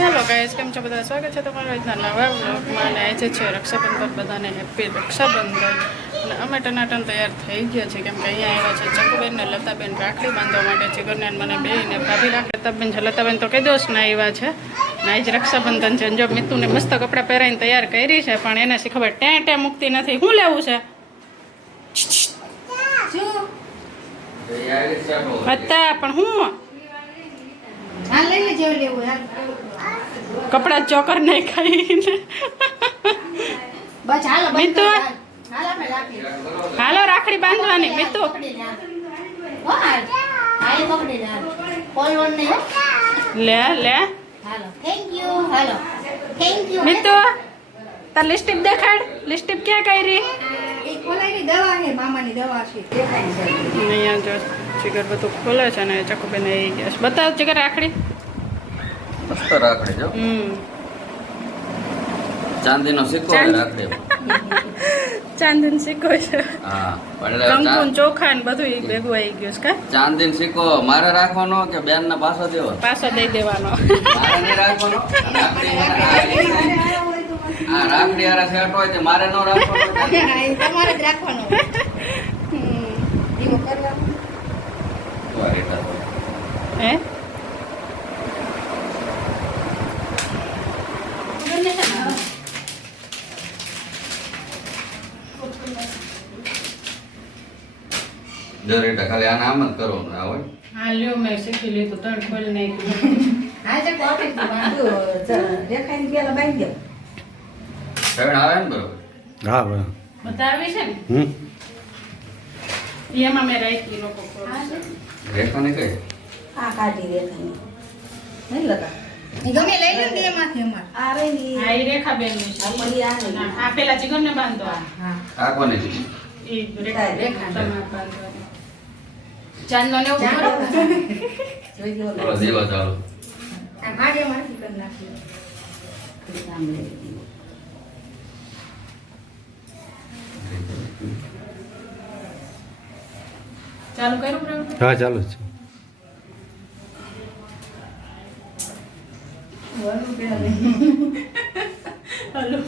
Hello guys, કેમ છો બધા? સ્વાગત છે તમારું આજના નવા વ્લોગમાં. અને આજે છે રક્ષાબંધન. બધાને હેપી રક્ષાબંધન. અને અમે ટનાટન તૈયાર થઈ ગયા છે કેમ કે અહીંયા આવ્યા છે ચકુબેન ને લતાબેન રાખડી બાંધવા માટે. ચિગરને મને બેને ભાભી રાખડી લતાબેન છે. લતાબેન તો કઈ દોષ ના આવ્યા છે ને આજ રક્ષાબંધન છે. જો મિતુને મસ્ત કપડાં પહેરાવીને તૈયાર કરી છે, પણ એને શી ખબર ટેં મૂકતી નથી. શું લેવું છે? હતા પણ હું કપડા ચોકર નહીં ખાઈને મિતુ હાલો રાખડી બાંધવાની. મિતુ લે લે મિતુ તાર લિપસ્ટિક દેખાડ. લિપસ્ટિક ક્યાં કરી? અહીંયા જો ચિગર બધું ખોલે છે ને ચકુબેન આવી ગયા છે. બતાવ ચિગર રાખડી. મસ્ત રાખડી જો. ચાંદીનો સિક્કો રાખડી. ચાંદીનો સિક્કો છે. હા, કંકુ ચોખા ને બધું ભેગું આવી ગયું છે. ચાંદીનો સિક્કો મારે રાખવાનો કે બેન ને પાછો દેવો? પાછો દઈ દેવાનો. મારે નહીં રાખવાનો. હા, રાખડી આરા સેટ હોય તો મારે ન રાખવાનો. તમારે જ રાખવાનો. હે દરેક ખાલી આને આમ જ કરવાનું આ હોય. હા લ્યો, મેં શીખી લીધું. ત્રણ ખોલ નહીં. હવે આવે ને બરોબર. હા બરાબર. બતાવી છે ને એમાં મેં રાખી લોકો રેખા ને કઈ ગમે લઈ લો ને એમાંથી અમાર. હા એ રેખા બેન ની છે. હા પેલા ચિકન ને બાંધો. આ કોને છે? એ રેખા તમારે બાંધવાની. ચાંદલો ને એવું કરો. બોલો દીવા ચાલો. આ ભાડિયામાંથી કરી નાખ્યું. ચાલુ કર્યું પ્રભુ? હા ચાલુ છે. હલો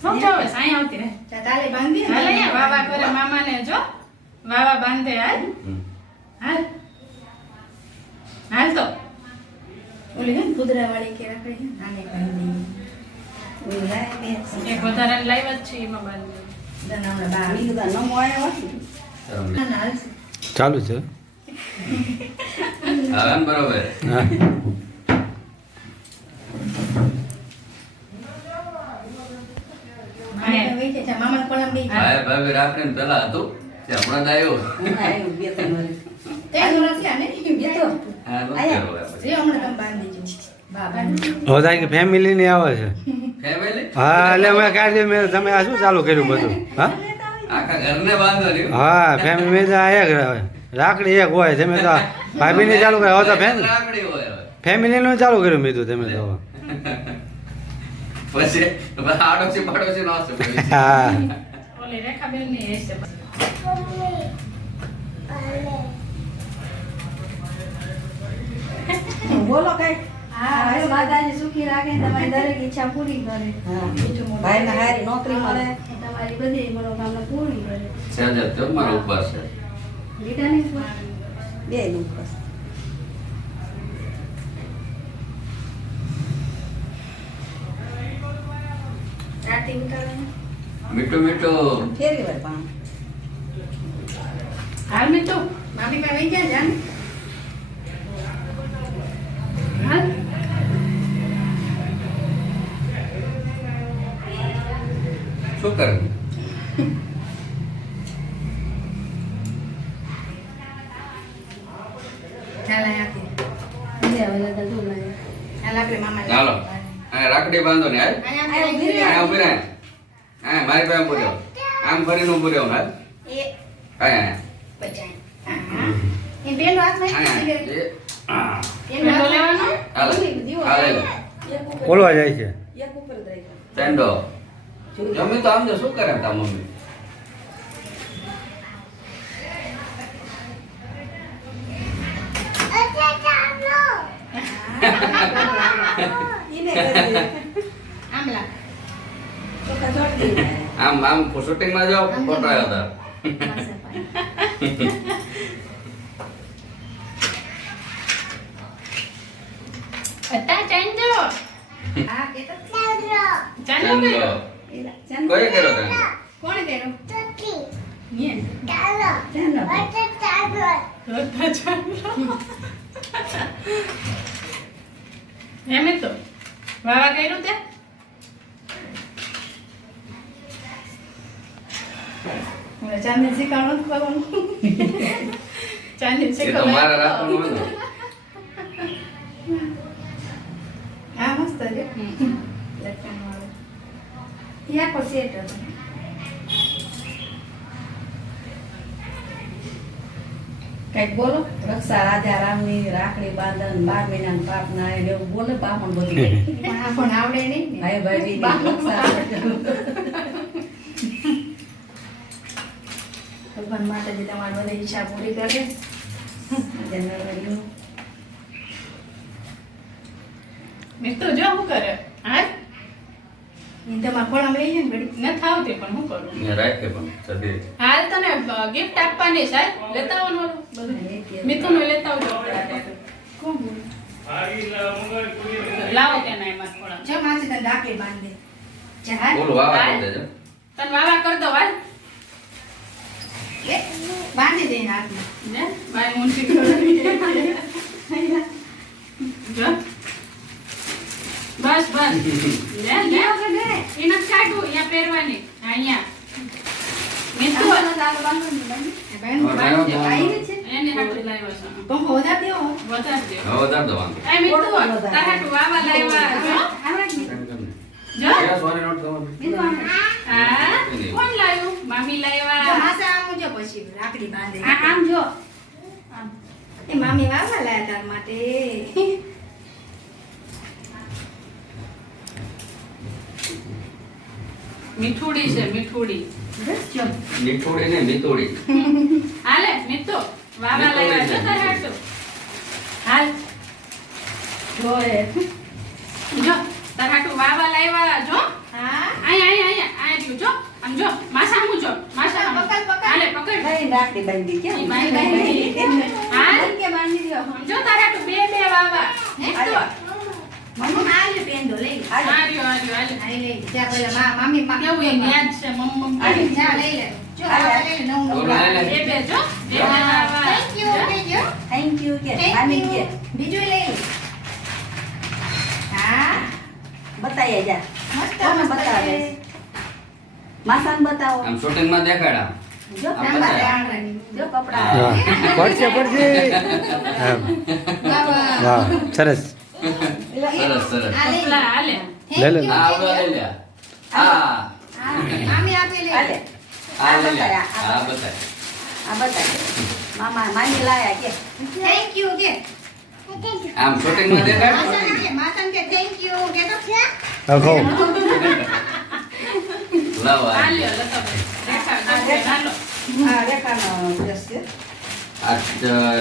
સમજાવે સાઈ આવતી રહે. તાલે બાંધી હાલ અહીંયા વાવા કરે મામાને. જો વાવા બાંધે. હાલ હાલ હાલ તો ઓલી ને કુદરા વાળી કે રાખડી આને બાંધી. ઓલી લાય બે એક વધારે લાવ્યા જ છે એમાં બાંધે. દનાવડા બા આવી ગયો નમો આવ્યો ના ના હાલ ચાલુ છે. આવે ને બરોબર. હા મારે વઈ છે મામા કોળમ બે ભાઈ ભાભી રાખડીને પેલા હતું તે હમણાં જ આવ્યો. તે નથી આને બે તો હા, નો આયા કર્યો આપણે. જે હમણાં તમે બાંધી જો બા બાંધી હવે થાય કે ફેમિલી ની આવે છે. ફેમિલી હા એટલે મેં કાઢી મેં તમે આ શું ચાલુ કર્યું બધું? હા આખા ઘરને બાંધો રહ્યું. હા ફેમિલી મેં તો એક રાખડી એક હોય. તમે તો ભાભી ને ચાલુ કર્યા. હવે તો રાખડી હોય હવે. ફેમિલી નું ચાલુ કર્યું મેં તો તમે તો. પછી આડોશી પાડોશી નો હશે. હા ઓલી રેખા બેન ની હશે. બોલો કઈ હા માતાજી સુખી રાખે, તમારી દરેક ઈચ્છા પૂરી કરે. ભાઈ ને હારી નોકરી મળે તમારી બધી મનોકામના પૂરી કરે. સહેજ તો મારો ઉપવાસ છે. લીધા નહીં પણ? બે નું બસ રાતી ઉતારે મીઠું મીઠું ફેરી વાર પાણ હાલ મિતુ મામી પાસે વઈ ગયા જાને હાલ શું કરે? ચાલ આયાથી લે હવે લગા તું લાગે. ચાલ આપણે મામા ચાલો આ રાખડી બાંધો ને હાલ. આયા ઉભી રહે. આ ઉભી રહે. હા મારી પાસે ઉભો રહ્યો. આમ ફરીને ઉભો રહ્યો હાલ. એ હા બચાય હા એ બેનો હાથમાં હા સિગરેટ એ હા એનો લેવાનો હાલ દીવો હાલ એક ઉપર બોલવા જાય છે. એક ઉપર જ રહી પેંડો મમ્મી તો આમ જો શું કરે તા મમ્મી ઈને કરી દે. આમ લાગ. ચોખા જોડી દે. આમ શૂટિંગ માં જો ફોટો આવ્યો હતા માસે પાણી. અતા ચાંદો હા કે તો ચાંદો ચાંદો એલા ચાંદ કોઈ કર્યો તને કોણ કર્યો? મેં. રોતા ચાંદો એમ તો વાવા કર્યું તે મને ચાંદને શીખવાનું નથી કરવાનું. ચાંદી એ તો શીખવા મારા રાખવાનું હોય ને હા મસ્ત છે. લટકણ વાળો. ઈ આખો સેટ હતો. કઈક બોલો. રક્ષા રાજા રામની રાખડી બાંધન 12 મહિનાના પાપ ના એવું બોલે બાપણ બધું. આ પણ આવડે નહીં ને. ભાઈ ભાઈ રક્ષા ભગવાન માતાજી તમારી બધી ઈચ્છા પૂરી કરે. મિત્ર જો શું કરે હાલ ઈ તમારા ખોળામાં લઈ જાય ને ઘડી. ન થાવતી પણ શું કરું મેં રાખે પણ સદી હાલ તને ગિફ્ટ આપવાની છે લેતા આવવાનું બધું મિથુન લેતા આવજો કોણ બોલે? લાવો કે ના એમાં થોડા જો માસી તને ડાકલી બાંધી દે. જા હાલ. બોલ વાવા કરી દેજો તને વાવા કર દો હાલ એ, બાંધી દે એના હાથમાં. ને ભાઈ મુંશી કરી જો બસ બસ લે લે એને કાઢું અહીંયા પહેરવાની અહીંયા મિથુન ચાલો બાંધો ને બાંધી. એ બેન બાંધી દે. આવી છે. એને હાટુ લાવ્યો છે પંખો વધારી દેવો. વધારે દે હવે વધાર દો વાંધો એ મિથુન તાર હાટુ વાવા લાવ્યા જો આવડે ને? જો ક્યાં સોની નોટ તમારી બીજું આવડે. હા કોણ લાવ્યું મામી જો લાવ્યા માસે આમ જો પછી રાખડી બાંધે. આમ જો આમ. એ મામી વાવા લાયા તાર માટે. મીઠુડી છે મીઠુડી બસ જો. મીઠોડી ને મીતોડી હાલે મિત્તો વાવા લાવ્યા જો તાર હાટુ હાલ જો એ. જો તાર હાટુ વાવા લાવ્યા જો હા. અહીંયા રહ્યું જો આમ જો માસા આમ જો માસા આમ પકડ, પકડ. હાલે પકડ લઈને રાખડી બાંધી કેમ? ઈ બાંધી. હાલ કે બાંધી દો. આમ જો તાર હાટુ બે વાવા મિત્તો મમ્મી આ લે પેન દો લઈ લે. હાલ્યો આ લઈ લે. જા પેલા મામી કેવું એમ યાદ છે મમ્મ જા લઈ લે. જો આ લઈ લે નવું નવું. બોલો, લઈ લે. બે જો બે વાવા થેન્ક યુ કેજો. થેન્ક યુ કે Thank મામી you. કે બીજું લઈ લે. હા બતાઈએ જા મસ્ત કોને મસ્ત બતાવે? છે. માસાને બતાવો આમ શૂટિંગ માં દેખાડા જો આમ લાંબા બતાવે. લાંબા. જો કપડા હા પડશે પડશે એમ. વાહ. વાહ સરસ સરસ સરસ આ લઈ લે. કપલા હાલે લે લે. આ આવડો લઈ લે હા મામી આપી લે. હાલે આ લઈ લે બતાય, આ બતાય આ બતાય મામા મામી લાયા કે થેન્ક યુ કે. આમ શૂટિંગ માં દેખાડ માસન કે માસન કે થેન્ક યુ કે તો છે. હવે કહું લાવ આ હાલ્યો લતાભાઈ રેખા હાલો આ રેખાનો ડ્રેસ છે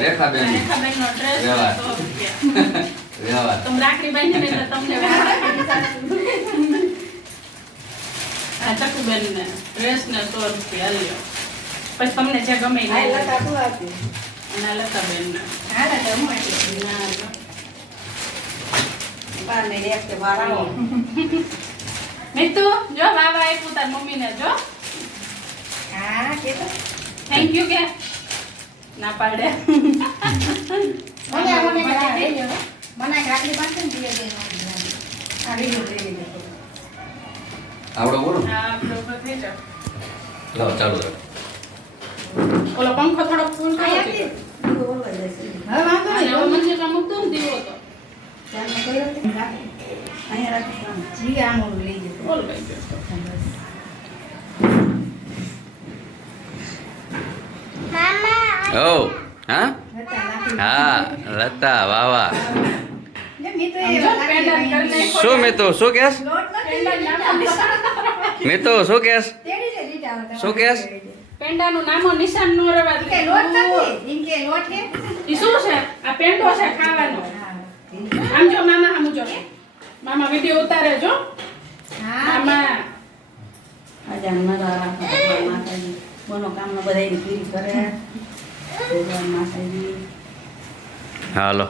રેખાબેન રેખાબેનનો ડ્રેસ વ્યવહાર. 100 રૂપિયા વ્યવહાર તમે રાખડી બાંધીને એટલે તમને આ ચકુબેન ને ડ્રેસ ને 100 રૂપિયા હાલ્યો પછી તમને જે ગમે એ આ લઈ લતા લેજો. તું આપી અને આ લતાબેન ને હાલે તો હું એટલે. બાર ને એક કે બાર આવો મિતુ જો વાવા આપ્યું તાર મમ્મીને જો હા કે તો. થેન્ક યુ કે ના પાડે મને લઈ લે. મને રાખડી બાંધે ને ધીરે ધીરે આ વિડિયો લઈ લે. આવડો બોલો આ આપણો ઉભો થઈ જાવ લાવ ચાલુ રાખ ઓલો પંખો થોડો ફૂલ આ કર્યો આપી. હતો. દીવો બોલવા જશે. હવે વાંધો અને નહીં. હવે મંદિરમાં મૂકતું ને દીવો હતો ચાલનો કર્યો ને રાખડી. અહીંયા રાખવાનું જી આનું લઈ જતો. બોલ લઈ ગયો ઓ હા હતા રાખડી. હા લતા વાવા લે મેં તો સમજો, પેંડા કરી નાખો. શું મિતુ શું કેસ લોટ નથી પેંડા નામો નિશાન મિતુ શું કેસ તેડી દે રીટા હવે શું કેસ? પેંડાનું નામો નિશાન નો રહેવા કે લોટ નથી એમ કે લોટ છે ઈ શું છે આ પેંડો છે ખાવાનો આમ જો મામા આમ જો મામા વિડિયો ઉતારે જો હા મામા આજે અમારા ભગવાન માતાજી મનોકામના બધાયની પૂરી કરે ભગવાન માતાજી હાલો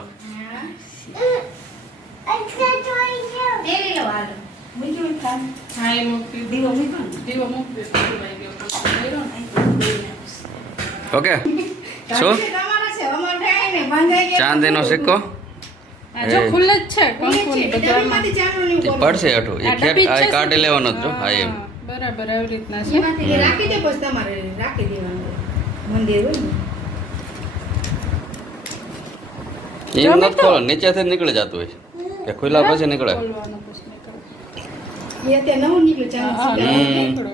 તેડી લો હાલો મૂક્યું ખાન હા એ મૂકી દીવો મૂક્યો ને દીવો મૂકી દીવાઈ ગયો કર્યો ને. ઓકે શું તમારો છે અમાર કાંઈ નહીં બંધાઈ ગયા ચાંદીનો સિક્કો આ જો ખુલ્લે જ છે કંકુની બધું ડબ્બીમાંથી ચામડું એ નીકળે. પડશે હઠું એ આ ખેટ ડબ્બી જ આ છે કાઢી શું? લેવાનો જ જો હા એમ બરાબર આવી રીતના છે એમાંથી કે રાખી દે પછી તમારે રાખી દેવાનું મંદિર હોય ને એમ નથી ખોલો નીચેથી જ નીકળી જતું હોય કે ખુલ્લા પછી નીકળે ખોલવાનો પ્રશ્ન કરો. એ અત્યારે નવું નીકળ્યું હા, ચાલો હમ. નીકળો.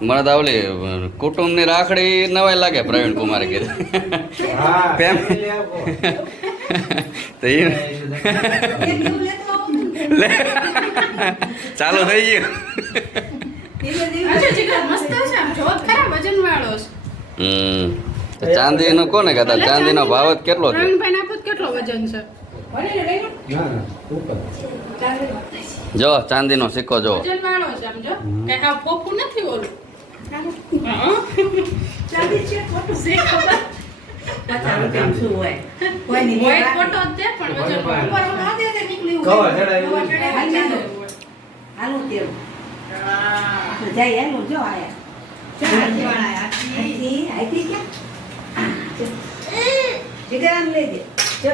મને તો આવલી કુટુંબની રાખડી નવાઈ લાગે પ્રવીણ કુમારે કીધું ફેમ તો ઈ લે ચાલુ થઈ ગયું અચ્છા, જીગર મસ્ત છે આમ જોત ખરા વજનવાળો છે. તો ચાંદીનો કોને કહેતા ચાંદીનો ભાવ જ કેટલો છે પ્રવીણભાઈને આપો તો કેટલો વજન છે જો ચાંદીનો સિક્કો જો વજનવાળો છે આમ જો કે હાવ પોપું નથી ઓલું ચાંદી છે ખોટું શી ખબર પચાસ રૂપિયાનું શું હોય કોઈની હોય લેવા ફોટો જ દે પણ વજનવાળો. ઉપર ના દે તે નીકળ્યું કવર હોય. ચડાવ્યું. કવર ચડાવ્યું. હાલું તેલ હા. તો જાય હાલું જો આયા ચાર જેવાળા આયા. આઈથી ક્યાં જીગરાને લઈ દે જો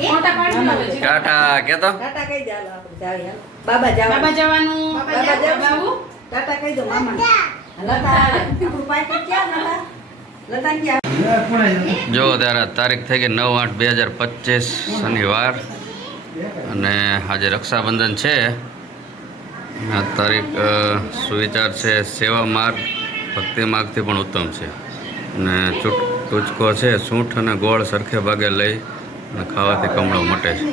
ફોટા પાડી લો હવે જીગર. ટાટા કેતો ટાટા કહી દે હાલો આપણે જાવી હાલો બાબા જાવ બાબા જવાનું બાબા બાબુ ટાટા કહી દો મામા લતા આપણું પાકીટ ક્યાં લતા ક્યાં જો ત્યારે તારીખ થઈ ગઈ 9/8/2025 શનિવાર અને આજે રક્ષાબંધન છે આ તારીખ સુવિચાર છે સેવા માર્ગ ભક્તિ માર્ગથી પણ ઉત્તમ છે અને ટૂચકો છે સૂંઠ અને ગોળ સરખે ભાગે લઈ અને ખાવાથી કમળો મટે છે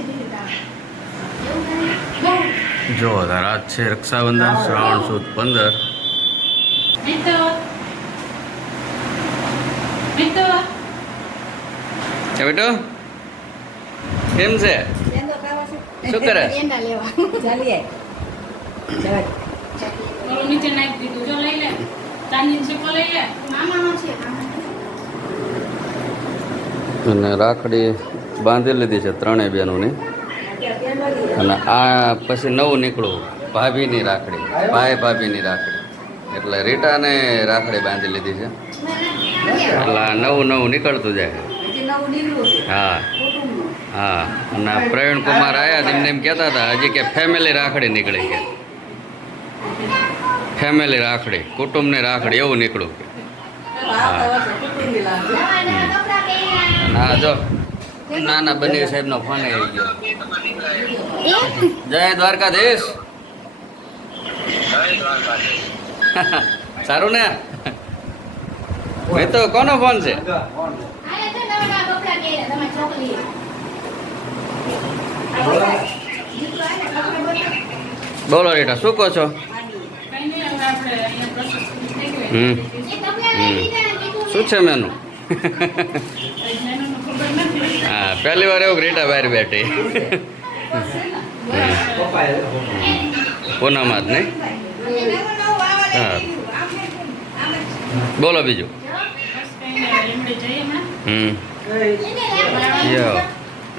જો તાર આજ છે રક્ષાબંધન શ્રાવણ સુદ 15 મિત્ર મિત્ર એ બેટો કેમ છે લેંદો ખાવો છે શું કરે એંડા લેવા ચાલીએ જવા ઓલું નીચે નાખી દીધું જો લઈ લે ચાંદીનો સિક્કો લઈ લે મામાનો છે મામા. અને રાખડી બાંધી લીધી છે ત્રણેય બહેનોની અને આ પછી નવું નીકળું ભાભીની રાખડી ભાભીની રાખડી એટલે રીટાને રાખડી બાંધી લીધી છે એટલે આ નવું નીકળતું જાય હજી નવું નીકળ્યું છે હા કુટુંબનું હા અને પ્રવીણ કુમાર આવ્યા એમને એમ કહેતા હતા હજી કે ફેમિલી રાખડી નીકળી કે ફેમિલી રાખડી કુટુંબની રાખડી એવું નીકળ્યું કે આવતા વર્ષે કુટુંબની લાગશે નવા નવા કપડાં પહેર્યા. અને આ જો નાના બની સાહેબનો ફોન આવી ગયો જય દ્વારકાધીશ સારું ને મેં તો કોનો ફોન છે આલે તો નવા નવા કપડાં પહેર્યા તમારી છોકરીએ. દીકરો આલે કપડાં બદલો. બોલો રીટા શું કહો છો કઈ નહીં હવે આપણે અહીંયા પ્રોસેસ થઈ ગઈ હમ એ કપડાં લઈ લીધા ને કીધું શું છે મેનુ મેનુનું ખબર નથી હા પહેલી વાર એવું રીટા બહાર બેઠી પૂનમમાં જ નહીં અને નવું નવું આવવા લઈ હા. લીધું. આમ બોલો બીજું બસ કઈ નહીં લીમડી જઈએ હમણાં હમ એને લેવા. યો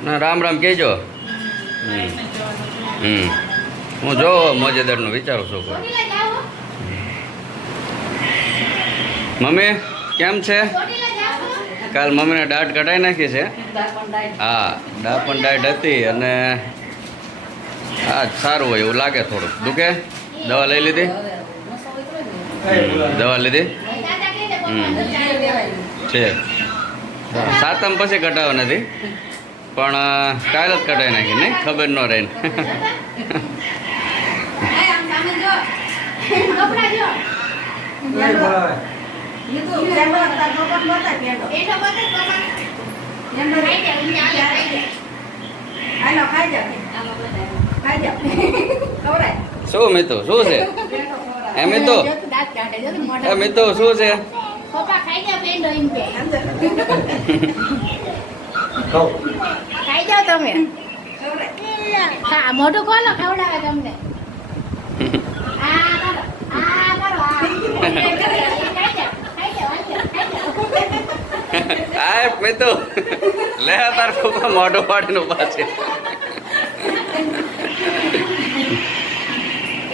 ના રામ રામ કહેજો લાઈને જવાનું છે. હું જો મોજેદરનું વિચારું છું ચોટીલા જાઓ? મમ્મી કેમ છે ચોટીલા જાઓ? કાલ મમ્મીને દાઢ કઢાઈ નાખી છે દાપણ ડાયટ હા દાપણ ડાયટ હતી અને આ જ સારું હોય એવું લાગે થોડુંક દુખે દવા લઈ લીધી હવે નસો હોય તો દવા લીધી દાદા કહે છે, હમ. પપ્પા લેવાય છે સાતમ પછી કઢાવવા નથી પણ કાલ જ કઢાઈ નાખી નહીં ખબર ન રહી આમ સામે જો. કપડાં જો. લીધું કેન્ડો તાર પોપટ નહોતા કેન્ડો એનો બધો કપડાં. કેન્ડો ખાઈ જાય, ઊંઘી આવે, ખાઈ જાય. હાલો ખાઈ જાઓ ખાઈ જાઓ ખવડાય શું મિતુ શું છે એ મિતુ દાંત કાઢે જો એ મોઢા મિતુ શું છે પપ્પા ખાઈ જાઓ પેંડો એમ કે ખાઈ જાઓ તમે હા મોઢું ખોલો ખવડાવે તમને આ કરો ખાઈ જાઓ આ મિતુ લે તાર પપ્પા મોઢું પાડીને ઉભા છે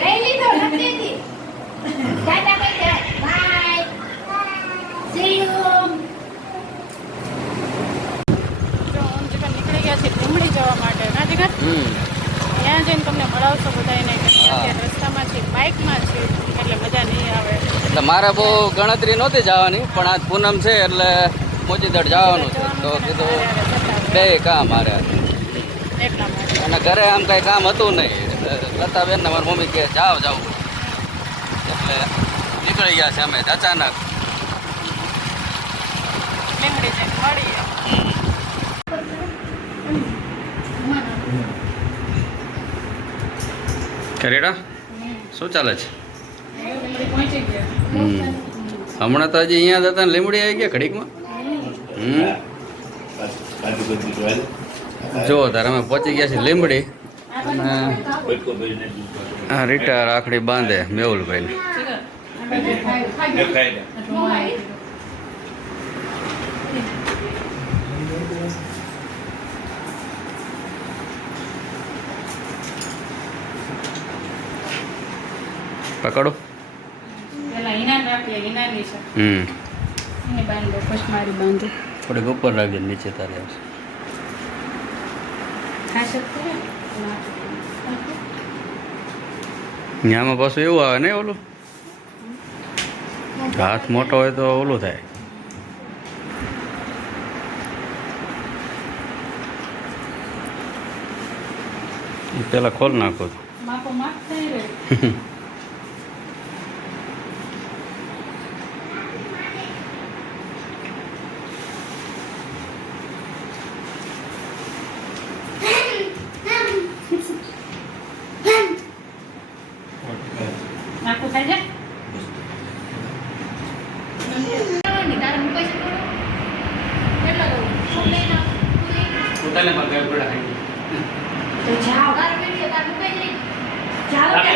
લઈ લીધો નથી દી ટાટા કહી દે બાય સી યુ જો આમ જીગર નીકળી ગયા છે લીમડી જવા માટે ના જીગર ત્યાં જઈને તમને મળાવશો બધાને કે અત્યારે રસ્તામાંથી બાઇકમાં છે એટલે મજા નહીં આવે એટલે મારે બહુ ગણતરી નહોતી જવાની પણ આજ પૂનમ છે એટલે મોચીદડ જવાનું છે તો કીધું બે કામ મારે એટલા માટે અને ઘરે આમ કાંઈ કામ હતું નહીં લતાબેન ને મારી મમ્મી કહે જાવ જાવ એટલે નીકળી ગયા છે અમે અચાનક લીમડી જઈને મળીએ ખરેડા શું ચાલે છે લીમડી પહોંચી ગયા હમણાં તો હજી અહીંયા જ હતા ને લીમડી આવી ગયા ઘડીકમાં જો તારે અમે પહોંચી ગયા છીએ લીમડી અને આ રીટા રાખડી બાંધે મેહુલભાઈને પકડો પેલા ઈનાન રાખીએ ઈનાની છે એને બાંધો ફર્સ્ટ મારી બાંધો થોડીક ઉપર રાખજે નીચે તારે આવશે ખાસ આમાં પાછું એવું આવે ને ઓલું હાથ મોટો હોય તો ઓલું થાય પેલા ખોલ નાખો તો માપો માપ થઈ રહ્યું નાખું ખાઈ જા તો જાઓ તાર વિડિયો તાર મુકાઈ જઈ જાઓ કે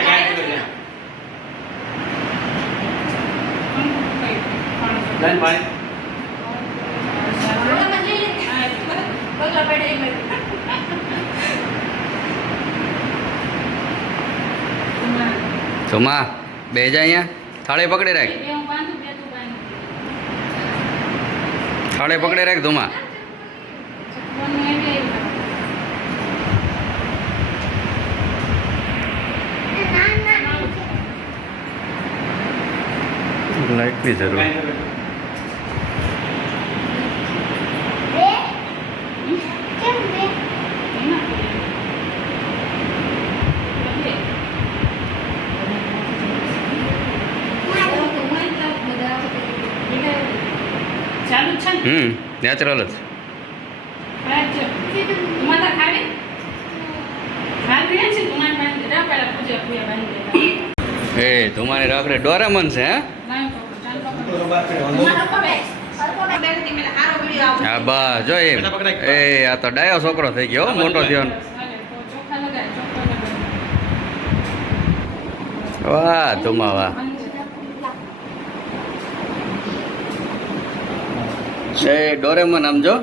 ધુમા બે જા અહીંયા થાળી પકડી રાખ થાળી પકડી રાખ ધુમા લાઈટની જરૂર ચાલુ જ છે ને નેચરલ જ તમારા ખાવી ખાવી છે તમારી પાસે જા પહેલા પૂજા પૂજા બાંધી એ ધુમાની રાખડી ડોરેમોન છે હે હા બા જો એમ એ આ તો ડાયો છોકરો થઈ ગયો હો, મોટો થયો ને. વાહ ધુમા વાહ એ ડોરેમોન આમ જો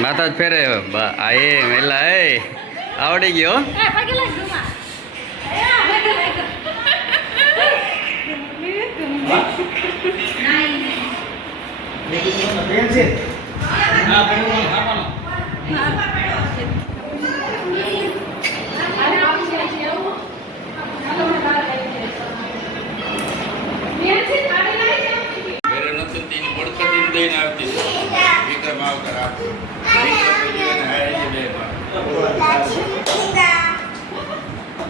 માતા જ ફેરે બા આ એ મેલા એ આવડી ગયો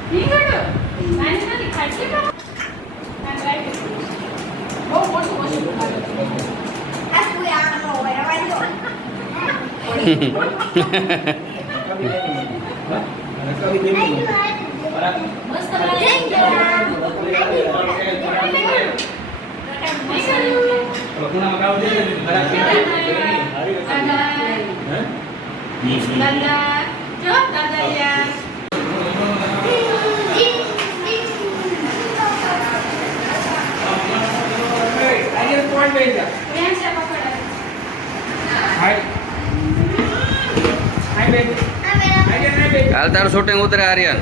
બહુ મોટું વસ્તુ લાગે. આ કોઈ આ ન હોય અવાજ તો મસ્ત દાદા જો દાદા યાર હાલ તારું શૂટિંગ ઉતરે આર્યન.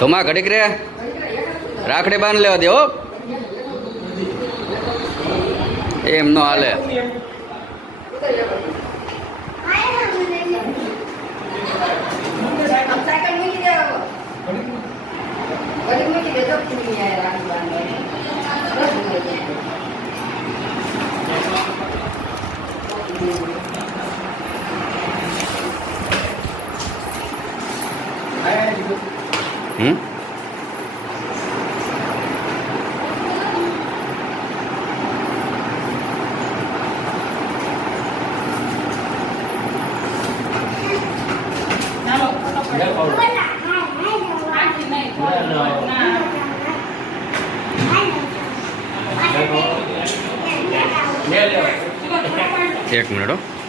તો માં ઘડીક રે રાખડી બાંધ લેવા દે હો. એમ નો હાલે. સાયકલ મૂકી દેવા ઘડી મૂકી દેજો પૂરી યાર રાખી બાંધવાની. હમ ચાલો ફટાફટ આખી નહીં થોડું ના એક મિનિટ હો.